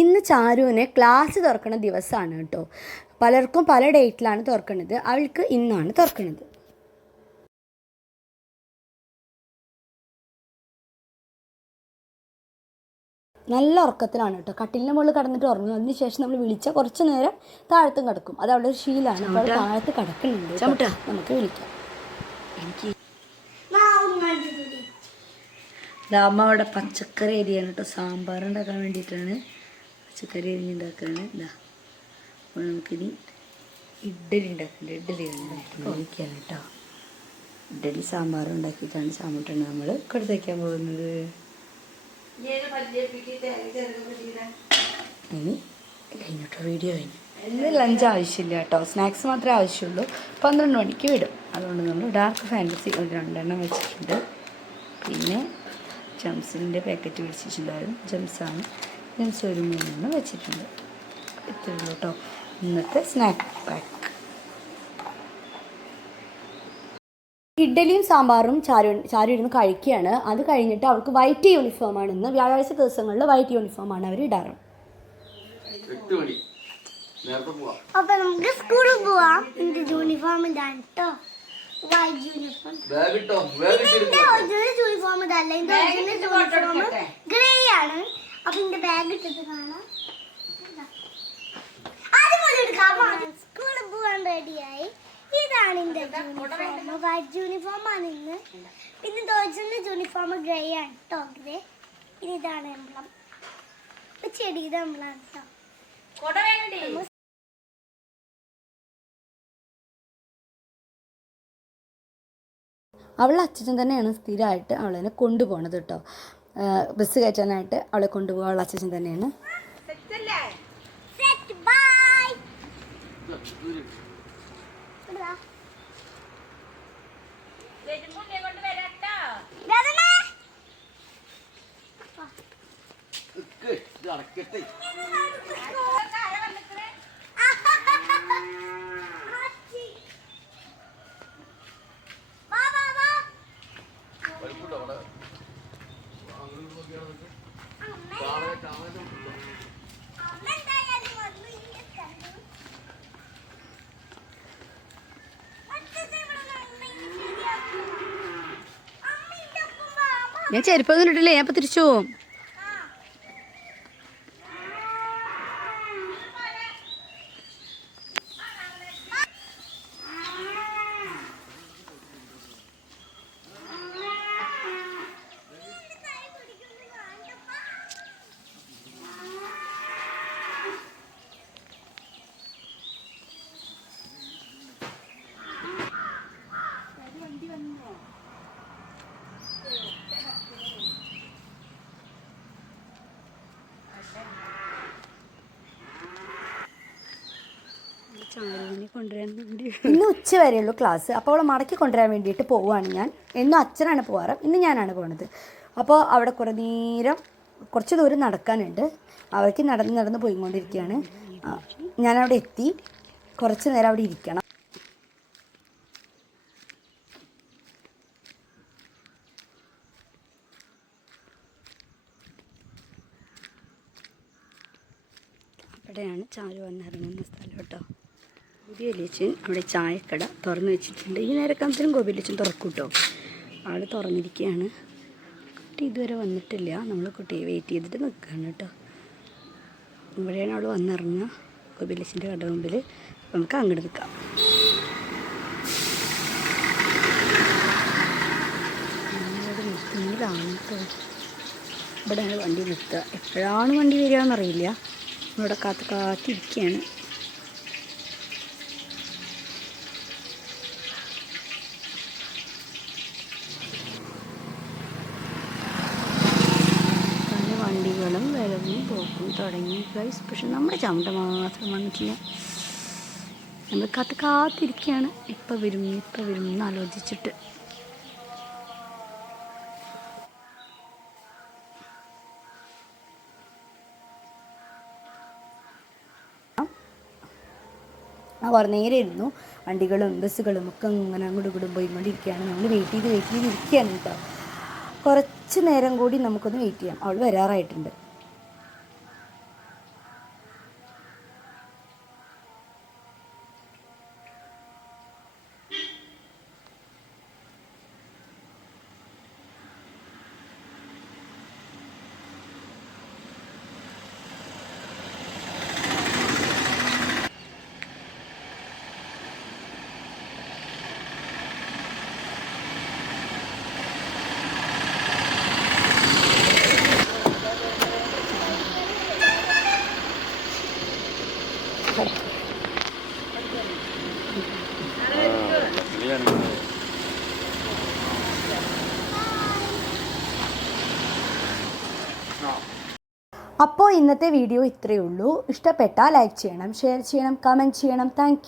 ഇന്ന് ചാരുവിന് ക്ലാസ് തുറക്കുന്ന ദിവസമാണ് കേട്ടോ. പലർക്കും പല ഡേറ്റിലാണ് തുറക്കുന്നത്. അവൾക്ക് ഇന്നാണ് തുറക്കുന്നത്. നല്ല ഉറക്കത്തിലാണ് കേട്ടോ. കട്ടിലിന്റെ മുകളിൽ കടന്നിട്ട് ഉറങ്ങും. അതിനുശേഷം നമ്മൾ വിളിച്ചാൽ കുറച്ച് നേരം താഴത്തും കിടക്കും. അത് അവളുടെ ഒരു ശീലമാണ്. അവൾ താഴത്ത് കിടക്കുന്നുണ്ട്. നമുക്ക് വിളിക്കാം. അമ്മ അവിടെ പച്ചക്കറി അരിയാണ് കേട്ടോ. സാമ്പാർ ഉണ്ടാക്കാൻ വേണ്ടിയിട്ടാണ്. പച്ചക്കറി അരിഞ്ഞുണ്ടാക്കുകയാണ് ഇതാ അപ്പോൾ നമുക്കിനി ഇഡ്ഡലി ഉണ്ടാക്കണ്ട? ഇഡ്ഡലി കഴിക്കാൻ കേട്ടോ ഇഡ്ഡലി സാമ്പാർ ഉണ്ടാക്കിയിട്ടാണ് സാമ്പാറിട്ടാണ് നമ്മൾ കൊടുത്തേക്കാൻ പോകുന്നത്. ഇനി കഴിഞ്ഞോട്ടോ വീഡിയോ കഴിഞ്ഞു. ഇന്ന് ലഞ്ച് ആവശ്യമില്ല കേട്ടോ സ്നാക്സ് മാത്രമേ ആവശ്യമുള്ളൂ. പന്ത്രണ്ട് മണിക്ക് വിടും. അതുകൊണ്ട് നമ്മൾ ഡാർക്ക് ഫാന്റസി ഒരു രണ്ടെണ്ണം വെച്ചിട്ടുണ്ട്. പിന്നെ ജംസിന്റെ പാക്കറ്റ് പിടിച്ചിട്ടുണ്ടായിരുന്നു ജംസാണ് ഒരു മൂന്നെണ്ണം വെച്ചിട്ടുണ്ട്. ഇത്രയേ ഉള്ളൂ കേട്ടോ ഇന്നത്തെ സ്നാക്ക് പാക്ക് ഇഡ്ഡലിയും സാമ്പാറും ചാരു ചാരു ഇരുന്ന് കഴിക്കുകയാണ്. അത് കഴിഞ്ഞിട്ട് അവൾക്ക് വൈറ്റ് യൂണിഫോമാണ് ഇന്ന് വ്യാഴാഴ്ച ദിവസങ്ങളിൽ വൈറ്റ് യൂണിഫോമാണ് അവർ ഇടാറ്. അപ്പൊ നമുക്ക് സ്കൂളിൽ പോവാം. എന്റെ യൂണിഫോം ഇതാണ് കേട്ടോ വൈറ്റ് യൂണിഫോം ബാഗ് ഇട്ടോ? ബാഗ് എന്റെ ഒറിജിനൽ യൂണിഫോം ഇതല്ല. യൂണിഫോം ഗ്രേ ആണ്. അപ്പൊ എന്റെ ബാഗ് ഇട്ടിട്ട് കാണാം. സ്കൂളിൽ പോവാൻ റെഡിയായി ഇതാണ് എന്റെ യൂണിഫോം വൈറ്റ് യൂണിഫോം ആണ് ഇന്ന്. പിന്നെ യൂണിഫോം ഗ്രേ ആണ് കേട്ടോ ഗ്രേ പിന്നെ ഇതാണ് എംബ്ലം ചെടിയുടെ എംബ്ലാണ് കേട്ടോ അവളെ അച്ഛൻ തന്നെയാണ് സ്ഥിരമായിട്ട് അവളെന്നെ കൊണ്ടുപോകണത് കേട്ടോ ബസ് കയറ്റാനായിട്ട് അവളെ കൊണ്ടുപോകാനുള്ള അച്ഛൻ തന്നെയാണ്? ഇത് അടക്കട്ടെ ആച്ചി. വാ, വാ, വാ. വലിപ്പുണ്ടോ അവിടെ അമ്മ, കാണാൻ കാണാൻ അമ്മ എന്തായാലും വന്നു. ഇനി കണ്ടു. അച്ഛൻ ഇവിടെ നിന്ന് അമ്മ ഇനി ശരിയാക്കും. അമ്മ ഇന്റെ ഒപ്പം വാ. അമ്മ ഞാൻ ചെരുപ്പൊന്നും ഇട്ടില്ലേ ഞാൻ ഇപ്പം തിരിച്ചു പോവും. കൊണ്ടുവരാൻ വേണ്ടി. ഇന്ന് ഉച്ച വരെയുള്ളൂ ക്ലാസ്. അപ്പോൾ അവളെ മടക്കി കൊണ്ടുവരാൻ വേണ്ടിയിട്ട് പോവുകയാണ് ഞാൻ. എന്നും അച്ഛനാണ് പോവാറ്. ഇന്ന് ഞാനാണ് പോണത്. അപ്പോൾ അവിടെ കുറേ നേരം കുറച്ച് ദൂരം നടക്കാനുണ്ട്. അവർക്ക് നടന്ന് നടന്ന് പോയിക്കൊണ്ടിരിക്കുകയാണ്. ഞാനവിടെ എത്തി. കുറച്ച് നേരം അവിടെ ഇരിക്കണം. അവിടെയാണ് ചാരു വന്നിറങ്ങുന്ന സ്ഥലം കേട്ടോ. ഗോപിയലിച്ചൻ അവിടെ ചായക്കട തുറന്നു വെച്ചിട്ടുണ്ട്. ഈ നേരക്കാലത്തിലും ഗോപിയലിച്ചൻ തുറക്കും കേട്ടോ ആൾ തുറന്നിരിക്കുകയാണ്. കുട്ടി ഇതുവരെ വന്നിട്ടില്ല. നമ്മൾ കുട്ടിയെ വെയിറ്റ് ചെയ്തിട്ട് നിൽക്കുകയാണ് കേട്ടോ ഇവിടെയാണ് അവൾ വന്നിറങ്ങുക. ഗോപി ഗോപിയലിച്ചന്റെ കട മുമ്പിൽ നമുക്ക് അങ്ങോട്ട് നിൽക്കാം നിൽക്കുന്നതാണ് ഇവിടെയാണ് വണ്ടി നിർത്തുക എപ്പോഴാണ് വണ്ടി വരിക എന്നറിയില്ല. ഇവിടെ കാത്ത് കാത്തിരിക്കുകയാണ്. വരവും പോക്കും തുടങ്ങി ഗൈസ് പക്ഷെ നമ്മുടെ ചവിട്ട മാത്രം വന്നിട്ടില്ല. നമ്മൾ കാത്ത് കാത്തിരിക്കുകയാണ് ഇപ്പം വരും ഇപ്പം വരും എന്ന് ആലോചിച്ചിട്ട്. ആ കുറേ നേരം ഇരുന്നു. വണ്ടികളും ബസ്സുകളും ഒക്കെ ഇങ്ങനെ ഇങ്ങോട്ട് പോയി കൊണ്ടിരിക്കുകയാണ് നമ്മൾ വെയിറ്റ് ചെയ്ത് വെയിറ്റ് ചെയ്ത് ഇരിക്കുകയാണ് കേട്ടോ. കുറച്ച് നേരം കൂടി നമുക്കൊന്ന് വെയിറ്റ് ചെയ്യാം. അവൾ വരാറായിട്ടുണ്ട്. അപ്പോൾ ഇന്നത്തെ വീഡിയോ ഇത്രയേ ഉള്ളൂ. ഇഷ്ടപ്പെട്ടാൽ ലൈക്ക് ചെയ്യണം ഷെയർ ചെയ്യണം കമന്റ് ചെയ്യണം. താങ്ക്